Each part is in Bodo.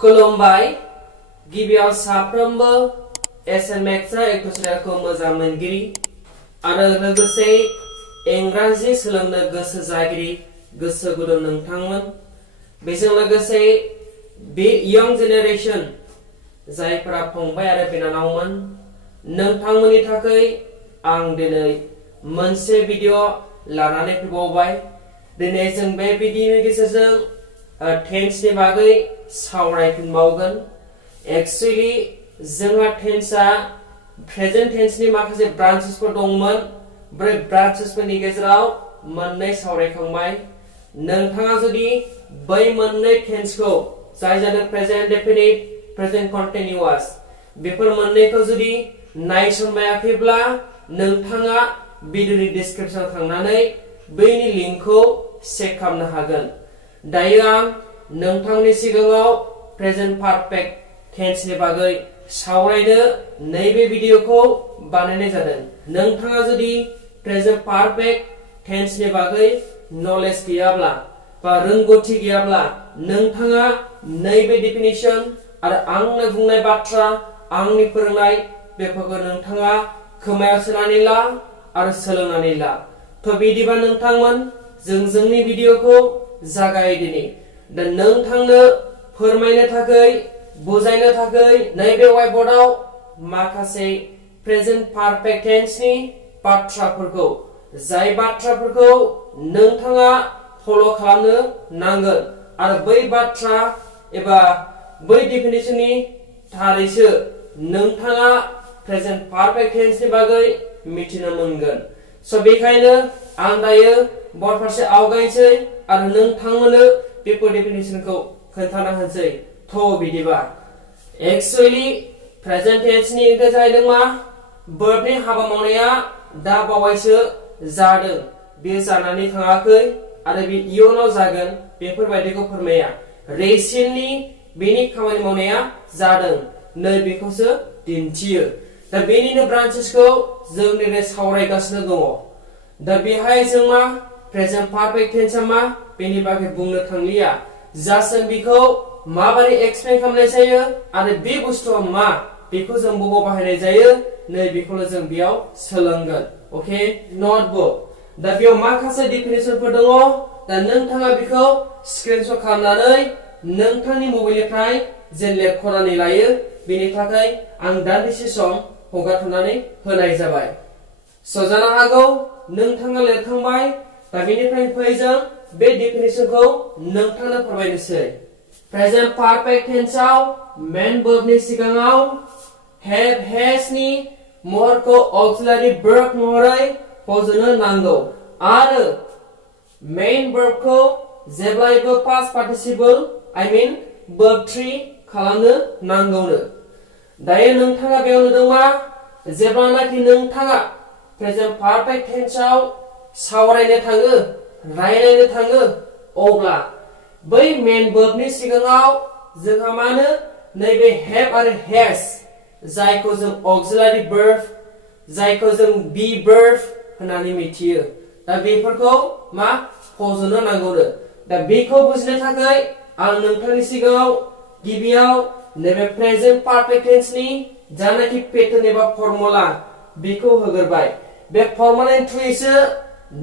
खुलुमबाय गिबियाव साफ्रोमबो एसएमएक्स एक्टरखौ मोजां मोनगिरि आरो लोगोसे इंराजि सोलोंनो गोसो जागिरि गोसो गुदुं नोंथांमोन बेजों लोगोसे बे यंग जेनेरेशन जायफोरा फंबाय आरो बिनानावमोन नोंथांमोननि थाखाय आं दिनै मोनसे भिडिअ लानानै फैबावबाय दिनै जों बे भिडिअनि गेजेरजों टेन्सनि बागै सावरायफिनबावगोन एक्चुअली जोंहा टेन्सआ प्रेजेन्ट टेन्सनि माखासे ब्रान्चेसफोर दंमोन बे ब्रान्चेसफोरनि गेजेराव मोननै सावरायखांबाय नोंथाङा जुदि बै मोननै टेन्सखौ जाय जादों प्रेजेन्ट डेफिनिट प्रेजेन्ट कन्टिनिउआस बेफोर मोननैखौ जुदि नायसनबायाखैब्ला नोंथाङा भिडिअनि डिसक्रिपशनाव थांनानै बैनि लिंकखौ चेक खालामनो हागोन दायो आं नोंथांनि सिगाङाव प्रेजेन्ट पारफेक्ट टेन्सनि बागै सावरायनो नैबे भिडिअखौ बानायनाय जादों नोंथाङा जुदि प्रेजेन्ट पारफेक्ट टेन्सनि बागै नलेज गैयाब्ला बा रोंगौथि गैयाब्ला नोंथाङा नैबे डेफिनिशन आरो आंनो बुंनाय बाथ्रा आंनि फोरोंनाय बेफोरखौ नोंथाङा खोमायाव सोनानै ला आरो सोलोंनानै ला थ' बिदिबा नोंथांमोन जों जोंनि भिडिअखौ जागायदिनि दा नोंथांनो फोरमायनो थाखाय बुजायनो थाखाय नैबे व्हाइटबर्डआव माखासे प्रेजेन्ट पारफेक्ट टेन्सनि बाथ्राफोरखौ जाय बाथ्राफोरखौ नोंथाङा फल' खालामनो नांगोन आरो बै बाथ्रा एबा बै डेफिनिशननि थारैसो नोंथाङा प्रेजेन्ट पारफेक्ट टेन्सनि बागै मिथिनो मोनगोन स' बेखायनो आं दायो बर्ड फारसे आवगायनोसै आरो नोंथांमोननो बेफोर डेफिनिशनखौ खोन्थाना होनोसै थ' बिदिबा एक्चुअली प्रेजेन्ट टेन्सनि ओंथिया जाहैदों मा वर्बनि हाबा मावनाया दा बावैसो जादों बे जानानै थाङाखै आरो बे इयुनाव जागोन बेफोरबायदिखौ फोरमाया रिसेन्टलि बेनि खामानि मावनाया जादों नै बेखौसो दिन्थियो दा बेनिनो ब्रान्चेसखौ जों दिनै सावरायगासिनो दङ दा बेहाय जों मा प्रेजेन्ट पारफेक्ट टेन्सआ मा बेनि बागै बुंनो थांलिया जास्ट जों बेखौ माबोरै एक्सप्लेन खालामनाय जायो आरो बे बुस्थुआ मा बेखौ जों बबाव बाहायनाय जायो नै बेखौनो जों बेयाव सोलोंगोन अके नटबुक दा बेयाव माखासे डेफिनिशनफोर दङ दा नोंथाङा बेखौ स्क्रिनशट खालामनानै नोंथांनि मबाइलनिफ्राय जे लेखनानै लायो बेनि थाखाय आं दान्दिसे सम हगारथ'नानै होनाय जाबाय स' जानो हागौ नोंथाङा लिरखांबाय दा बेनिफ्राय फै जों बे डेफिनिशनखौ नोंथांनो फोरमायनोसै प्रेजेन्ट पारफेक्ट टेन्सआव मेन वर्बनि सिगाङाव हेभ हेजनि महरखौ अक्सिलारि वर्ब महरै फज'नो नांगौ आरो मेन वर्बखौ जेब्लायबो past participle I mean verb 3 खालामनो नांगौनो दायो नोंथाङा बेयाव नुदों मा जेब्लानाखि नोंथाङा प्रेजेन्ट पारफेक्ट टेन्सआव सावरायनो थाङो रायलायनो थाङो अब्ला बै मेन वर्बनि सिगाङाव जोंहा मानो नैबे हेभ आरो हेज जायखौ जों अक्सिलारि वर्ब जायखौ जों बी वर्ब होननानै मिथियो दा बेफोरखौ मा फज'नो नांगौनो दा बेखौ बुजिनो थाखाय आं नोंथांनि सिगाङाव गिबियाव नैबे प्रेजेन्ट पारफेक्ट टेन्सनि जानाखि पेटार्न एबा फर्मुला बेखौ होग्रोबाय बे फर्मुलानि थ्रुयैसो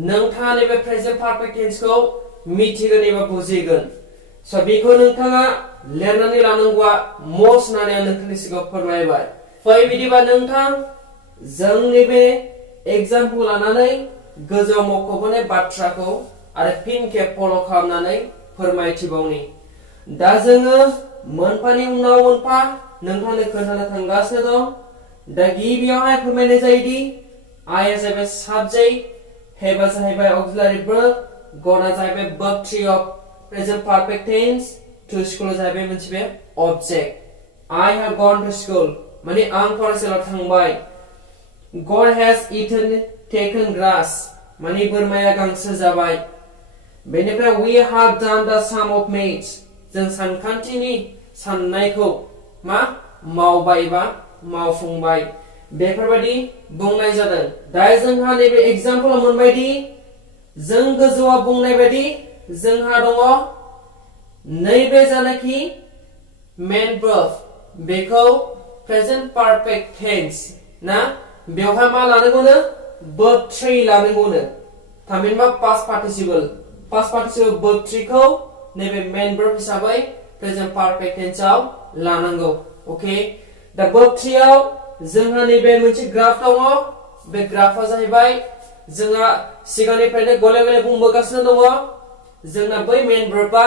नोंथाङा नैबे प्रेजेन्ट पारफेक्ट टेन्सखौ मिथिगोन एबा बुजिगोन स' बेखौ नोंथाङा लिरनानै लानांगौआ मस्ट होननानै आं नोंथांनि सिगाङाव फोरमायबाय फै बिदिबा नोंथां जोंनि बे एग्जामखौ लानानै गोजौआव मख'बोनाय बाथ्राखौ आरो फिन खेब फल' खालामनानै फोरमायथिबावनि दा जोङो मोनफानि उनाव मोनफा नोंथांनो खोन्थानो थांगासिनो दं दा गिबियावहाय फोरमायनाय जायोदि I आ जाहैबाय साबजेक्ट हेभआ जाहैबाय अक्सिलारि वर्ब गडआ जाहैबाय verb 3 of present perfect tense to स्कुलआ जाहैबाय मोनसे बे object I have gone to school माने आं फरायसालियाव थांबाय God has taken grass माने बोरमाया गांसो जाबाय बेनिफ्राय we have done the sum of maths जों सानखान्थिनि साननायखौ मा मावबाय बा मावफुंबाय बेफोरबायदि बुंनाय जादों दा जोंहा नैबे एग्जाम्पलाव मोनबायदि जों गोजौआव बुंनाय बायदि जोंहा दङ नैबे जानाखि main verb बेखौ present perfect tense ना बेवहाय मा लानांगौनो verb 3 लानांगौनो थामहिनबा past participle verb 3 खौ नैबे main verb हिसाबै present perfect tense आव लानांगौ ओके दा verb 3 आव जोंहा नैबे मोनसे ग्राफ दङ बे ग्राफआ जाहैबाय जोंहा सिगांनिफ्रायनो गले गले बुंबोगासिनो दङ जोंना बै मेन वर्बआ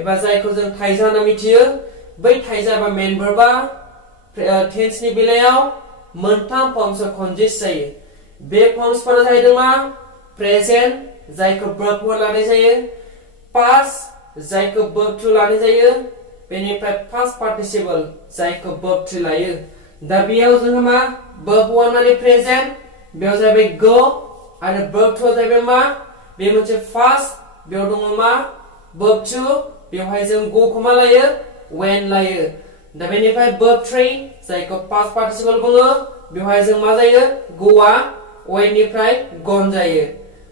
एबा जायखौ जों थाइजा होनना मिथियो बै थाइजा एबा मेन वर्बआ टेन्सनि बेलायाव मोनथाम फर्मसआव कनजेस्ट जायो बे फर्मसफोरा जाहैदों मा प्रेजेन्ट जायखौ verb 1 लानाय जायो पास्ट जायखौ verb 2 लानाय जायो बेनिफ्राय पास्ट पार्टिसिपल जायखौ verb 3 लायो दा बेयाव जोंहा मा verb 1 माने प्रेजेन्ट बेयाव जाहैबाय go आरो verb 2 जाहैबाय मा बे मोनसे फास्ट बेयाव दङ मा verb 2 बेवहाय जों go खौ मा लायो when लायो दा बेनिफ्राय verb 3 जायखौ past participle बुङो बेवहाय जों मा जायो go आ when निफ्राय gone जायो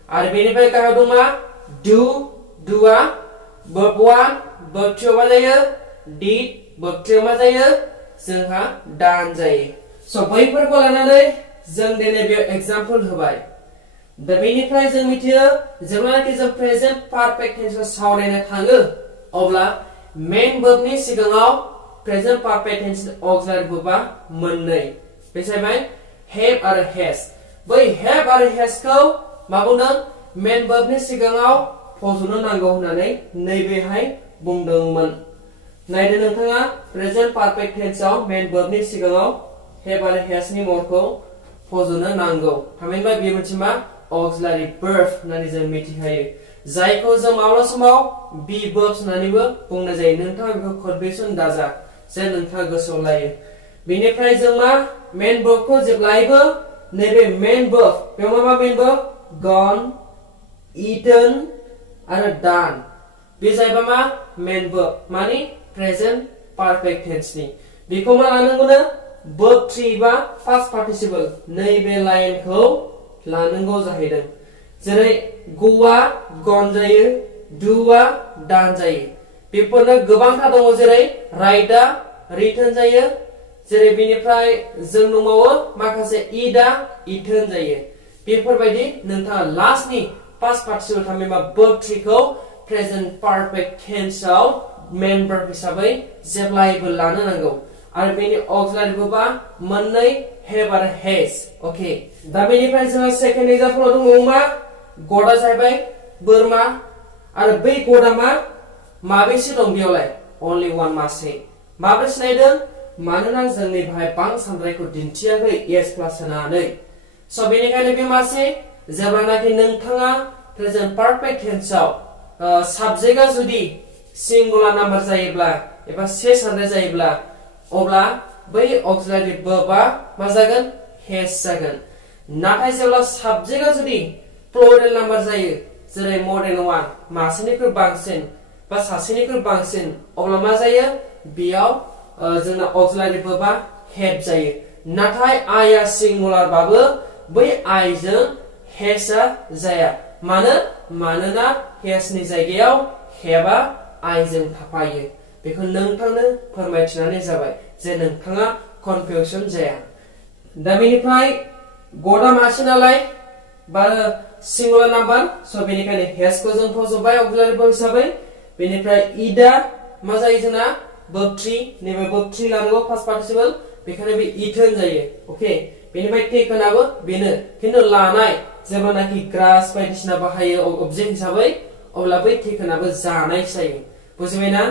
आरो बेनिफ्राय गाहायाव दं मा do आ verb 1 verb 2 मा जायो did verb 3 मा जायो जोंहा done जायो स बैफोरखौ लानानै जों दिनै बे एग्जांपल होबाय दा बेनिफ्राय जों मिथियो जेब्लानाखि जों प्रेजेन्ट पारफेक्ट टेन्सखौ सावरायनो थाङो अब्ला मेन वर्बनि सिगाङाव प्रेजेन्ट पारफेक्ट टेन्सनि ऑक्सिलियारि वर्बआ मोननै बे जाबाय have आरो has बै have आरो has खौ मा बुंदों मेन वर्बनि सिगाङाव फज'नो नांगौ होननानै नैबेहाय बुंदोंमोन नायदो नोंथाङा प्रेजेन्ट पारफेक्ट टेन्सआव मेन वर्बनि सिगाङाव have आरो has नि महरखौ फज'नो नांगौ थामहिनबा बे मोनसे मा auxiliary verb होननानै जों मिथिखायो जायखौ जों माब्ला समाव be verbs होननानैबो बुंनाय जायो नोंथाङा बेखौ कन्फ्यूजन दाजा जे नोंथाङा गोसोआव लायो बेनिफ्राय जों मा मेन verb खौ जेब्लायबो नैबे मेन verb बेयाव मा मेन verb gone eaten आरो done बे जाहैबाय मा मेन verb माने present perfect tense नि बेखौ मा लानांगौनो verb 3 बा past participle नैबे लाइनखौ लानांगौ जाहैदों जेरै go आ gone जायो do आ done जायो बेफोरनो गोबांथा दङ जेरै write आ written जायो जेरै बेनिफ्राय जों दंबावो माखासे eat आ eaten जायो बेफोरबायदि नोंथाङा लास्टनि past participle थामहिनबा verb 3 खौ present perfect tense आव main verb हिसाबै जेब्लायबो लानो नांगौ आरो बेनि ऑक्सिलियारि वर्बआ मोननै have आरो has ओके दा बेनिफ्राय जोंहा सेकेन्ड एग्जांपलआव दङ मा गडा जाहैबाय बोरमा आरो बै गडा मा माबेसे दं बेयावलाय only one मासे माबोरै सिनायदों मानोना जोंनि बाहाय बां सानद्रायखौ दिन्थियाखै s प्लास होनानै स बेनिखायनो बे मासे जेब्लानाखि नोंथाङा प्रेजेन्ट पारफेक्ट टेन्सआव साबजेक्टआ जुदि सिंगुलार नाम्बार जायोब्ला एबा से सानद्राय जायोब्ला अब्ला बै ऑक्सिलियारि वर्बआ मा जागोन has जागोन नाथाय जेब्ला साबजेक्टआ जुदि प्लुरेल नाम्बार जायो जेरै more than one मासेनिख्रुइ बांसिन बा सासेनिख्रुइ बांसिन अब्ला मा जायो बेयाव जोंना ऑक्सिलियारि वर्बआ have जायो नाथाय I आ सिंगुलार बाबो बै I जों has आ जाया मानोना has नि जायगायाव have आ I जों थाफायो बेखौ नोंथांनो फोरमायथिनानै जाबाय जे नोंथाङा कनफ्यूजन जाया दा बेनिफ्राय गडा मासे नालाय बा सिंगुलार नाम्बार स बेनिखायनो has खौ जों फज'बाय ऑक्सिलियारि वर्ब हिसाबै बेनिफ्राय eat आ मा जायो जोंना verb 3 नैबे verb 3 लानांगौ past participle बेखायनो बे eaten जायो ओके बेनिफ्राय taken आबो बेनो खिन्थु लानाय जेब्लानाखि ग्रास बायदिसिना बाहायो ऑब्जेक्ट हिसाबै अब्ला बै taken आबो जानाय जायो बुजिबायना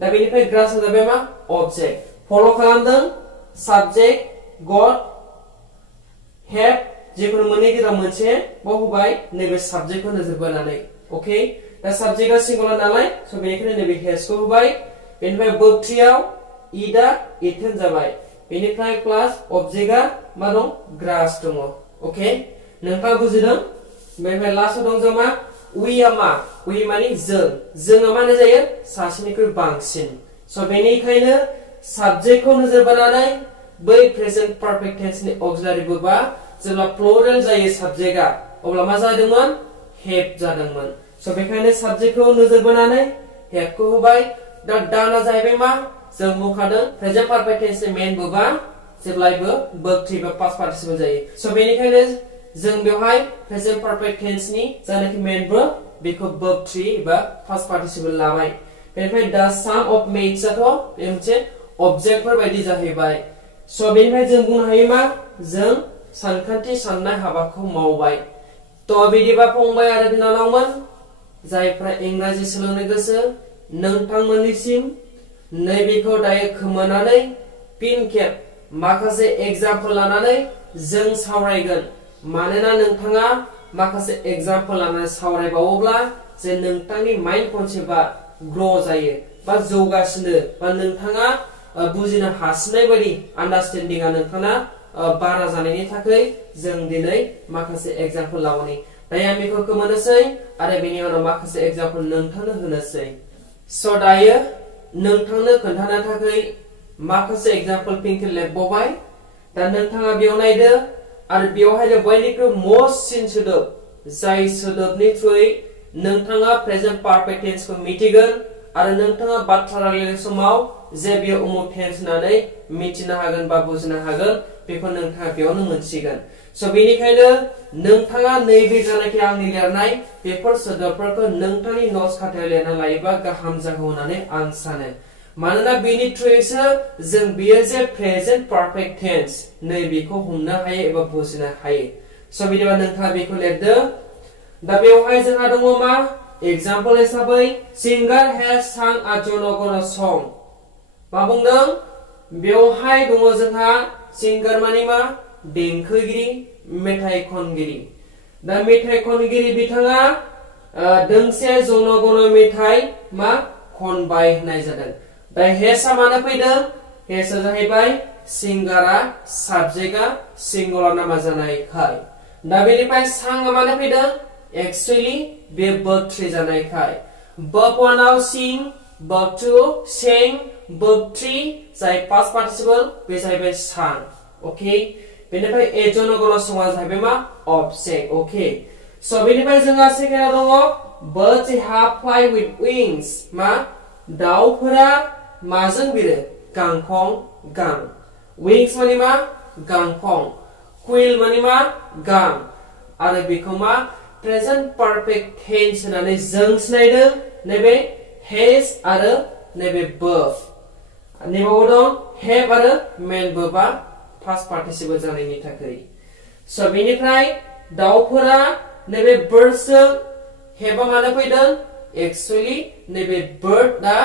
दा बेनिफ्राय ग्रास जाबाय मा ऑब्जेक्ट फलो खालामदों साबजेक्ट गड have जेखुनु मोननै गेजेराव मोनसे बावबाय नैबे साबजेक्टखौ नोजोर बोनानै ओके दा साबजेक्टआ सिंगुलार नालाय स बेनिखायनो नैबे has खौ होबाय बेनिफ्राय verb 3 आव eat आ eaten जाबाय बेनिफ्राय प्लास ऑब्जेक्टआ मा दं ग्रास दङ ओके नोंथाङा बुजिदों बेनिफ्राय लास्टआव दं जोंहा we आ मा we माने जोंआ मा जायो सासेनिख्रुइ बांसिन स बेनिखायनो साबजेक्टखौ नोजोर बोनानै बै प्रेजेन्ट पारफेक्ट टेन्सनि ऑक्सिलियारि वर्बआ जेब्ला प्लुरेल जायो साबजेक्टआ अब्ला मा जादोंमोन have जादोंमोन स बेखायनो साबजेक्टखौ नोजोर बोनानै have खौ होबाय दा दाना जाहैबाय मा जों बुंखादों प्रेजेन्ट पारफेक्ट टेन्सनि मेन वर्बआ जेब्लायबो वर्ब 3 बा पास्ट पार्टिसिपल जायो स' बेनिखायनो जों बेवहाय प्रेजेन्ट पारफेक्ट टेन्सनि जानाखि मेन वर्ब बेखौ वर्ब 3 बा पास्ट पार्टिसिपल लाबाय बेनिफ्राय द साम अफ मेट्स आथ' बे मोनसे अबजेक्टफोर बायदि जाहैबाय स' बेनिफ्राय जों बुंनो हायो मा जों सानखान्थि साननाय हाबाखौ मावबाय थ' बिदिबा फंबाय आरो बिनानावमोन जायफ्रा इंराजि सोलोंनो गोसो नोंथांमोननिसिम नैबेखौ दायो खोमानानै फिन खेब माखासे एग्जाम्पल लानानै जों सावरायगोन मानोना नोंथाङा माखासे एग्जाम्पल लानानै सावरायबावोब्ला जे नोंथांनि माइन्ड कनसेप्टआ ग्र' जायो बा जौगासिनो बा नोंथाङा बुजिनो हासिननाय बायदि आन्डारस्टेन्डिंआ नोंथाङा बारा जानायनि थाखाय जों दिनै माखासे एग्जाम्पल लावनि दायो आं बेखौ खोमानोसै आरो बेनि उनाव माखासे एग्जाम्पल नोंथांनो होनोसै स' दायो नोंथांनो खोन्थानो थाखाय माखासे एग्जाम्पल पिंक लिरबावबाय दा नोंथाङा बेयाव नायदो आरो बेवहायनो बयनिख्रुइ मस्टसिन सोदोब जाय सोदोबनि थ्रुयै नोंथाङा प्रेजेन्ट पारफेक्ट टेन्सखौ मिथिगोन आरो नोंथाङा बाथ्रा रायलायनाय समाव जे बेयो उमुक टेन्स होननानै मिथिनो हागोन बा बुजिनो हागोन बेखौ नोंथाङा बेयावनो मोनसिगोन स' बेनिखायनो नोंथाङा नैबे जानाखि आंनि लिरनाय बेफोर सोदोबफोरखौ नोंथांनि न'ट्स खातायाव लिरना लायोबा गाहाम जागौ होननानै आं सानो मानोना बेनि थ्रुयैसो जों बेयो जे प्रेजेन्ट पारफेक्ट टेन्स नैबेखौ हमनो हायो एबा बुजिनो हायो स' बिदिबा नोंथाङा बेखौ लिरदो दा बेवहाय जोंहा दङ मा एग्जाम्पल हिसाबै सिंगार हेज सां आ जनगण सं मा बुंदों बेवहाय दङ जोंहा सिंगार माने मा देंखोगिरि मेथाइ खनगिरि दा मेथाइ खनगिरि बिथाङा दोंसे जनगण मेथाइ मा खनबाय होननाय जादों दा हेजआ मानो फैदों हेजआ जाहैबाय सिंगारा साबजेक्टआ सिंगुलार नामा जानायखाय दा बेनिफ्राय सांआ मानो फैदों एक्चुअली बे वर्ब 3 जानायखाय वर्ब 1 आव sing वर्ब 2 sang वर्ब 3 जाय पास्ट पार्टिसिपल बे जाहैबाय sang ओके बेनिफ्राय ए जनगण संआ जाहैबाय मा ऑब्जेक्ट ओके स' बेनिफ्राय जोंहा सेकेन्डआव दङ birds have fly with wings मा दाउफोरा माजों बिरो गांखं गां wings माने मा गांखं quill माने मा गां आरो बेखौ मा प्रेजेन्ट पारफेक्ट टेन्स होननानै जों सिनायदों नैबे हेज आरो नैबे वर्ब नैबाव दं हेव आरो मेन वर्बआ पास्ट पार्टिसिपल जानायनि थाखाय स' बेनिफ्राय दाउफोरा नैबे बार्ड्सजों हेवआ मानो फैदों एक्चुअली नैबे बार्डआ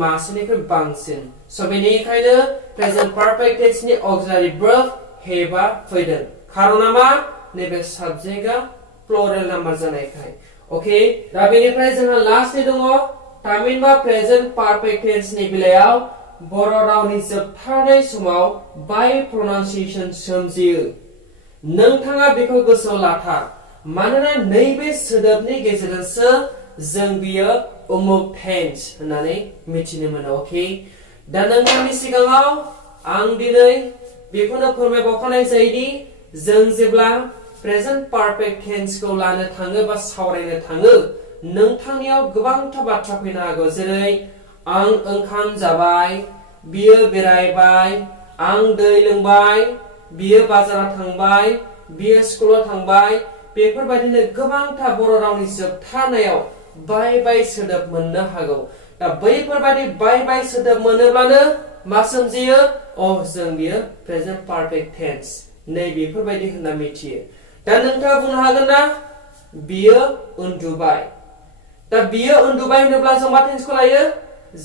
मासेनिख्रुइ बांसिन स' बेनिखायनो प्रेजेन्ट पारफेक्ट टेन्सनि अक्सिलारि वर्ब हेवआ फैदों खारना मा नैबे साबजेक्टआ प्लुरेल नाम्बार जानायखाय ओके दा बेनिफ्राय जोंहा लास्टनि दङ थामहिनबा प्रेजेन्ट पारफेक्ट टेन्सनि बेलायाव बर' रावनि जोबथारनाय समाव बाय प्रनाउन्सिएशन सोमजियो नोंथाङा बेखौ गोसोआव लाथार मानोना नैबे सोदोबनि गेजेरजोंसो जों बियो उमुक टेन्स होननानै मिथिनो मोनो ओके दा नोंथांनि सिगाङाव आं दिनै बेखौनो फोरमायबावखानाय जायोदि जों जेब्ला प्रेजेन्ट पारफेक्ट टेन्सखौ लानो थाङो बा सावरायनो थाङो नोंथांनियाव गोबांथा बाथ्रा फैनो हागौ जेरै आं ओंखाम जाबाय बियो बेरायबाय आं दै लोंबाय बियो बाजाराव थांबाय बियो स्कुलाव थांबाय बेफोरबायदिनो गोबांथा बर' रावनि जोबथारनायाव बाय बाय सोदोब मोननो हागौ दा बैफोरबायदि बाय बाय सोदोब मोनोब्लानो मा सोमजियो जों बियो प्रेजेन्ट पारफेक्ट टेन्स नै बेफोरबायदि होनना मिथियो दा नोंथाङा बुंनो हागोन ना बियो उन्दुबाय दा बियो उन्दुबाय होनोब्ला जों मा टेन्सखौ लायो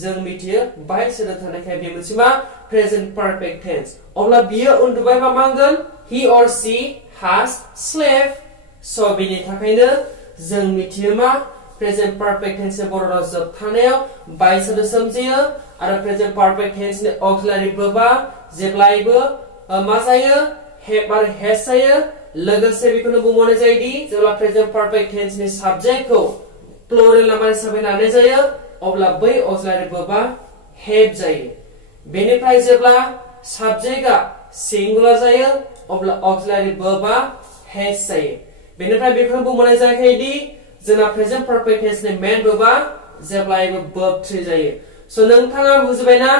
जों मिथियो बाय सोदोब थानायखाय बे मोनसे मा प्रेजेन्ट पारफेक्ट टेन्स अब्ला बियो उन्दुबाय बा मा होनगोन he or she has slept स' बेनि थाखायनो जों मिथियो मा प्रेजेन्ट पारफेक्ट टेन्सनि बर' राव जोबथारनायाव बाय सोदोब सोमजियो आरो प्रेजेन्ट पारफेक्ट टेन्सनि अक्सिलारि वर्बआ जेब्लायबो मा जायो हेव आरो हेज जायो लोगोसे बेखौनो बुंबावनाय जायोदि जेब्ला प्रेजेन्ट पारफेक्ट टेन्सनि साबजेक्टखौ प्लुरेल नाम्बार हिसाबै लानाय जायो अब्ला बै अक्सिलारि वर्बआ हेव जायो बेनिफ्राय जेब्ला साबजेक्टआ सिंगुलार जायो अब्ला अक्सिलारि वर्बआ हेज जायो बेनिफ्राय बेखौनो बुंबावनाय जायाखैदि जोंना प्रेजेन्ट पारफेक्ट टेन्सनि मेन वर्बआ जेब्लायबो वर्ब 3 जायो स' नोंथाङा बुजिबायना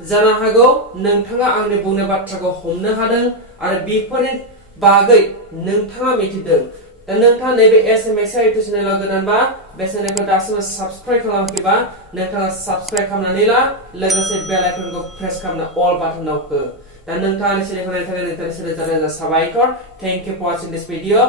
जानो हागौ नोंथाङा आंनि बुंनाय बाथ्राखौ हमनो हादों आरो बेफोरनि बागै नोंथाङा मिथिदों दा नोंथाङा नैबे एसएमएक्स इउटिउब चेनेलाव गोदानबा बे चेनेलखौ दासिमबो साबस्क्राइब खालामाखैबा नोंथाङा साबस्क्राइब खालामनानै ला लोगोसे बेल आइकनखौ प्रेस खालामना अल बाटनाव हो दा नोंथाङा चेनेलखौ नायनो थाखाय नोंथांनि रोजा रोजा साबायखर thank you for watching this video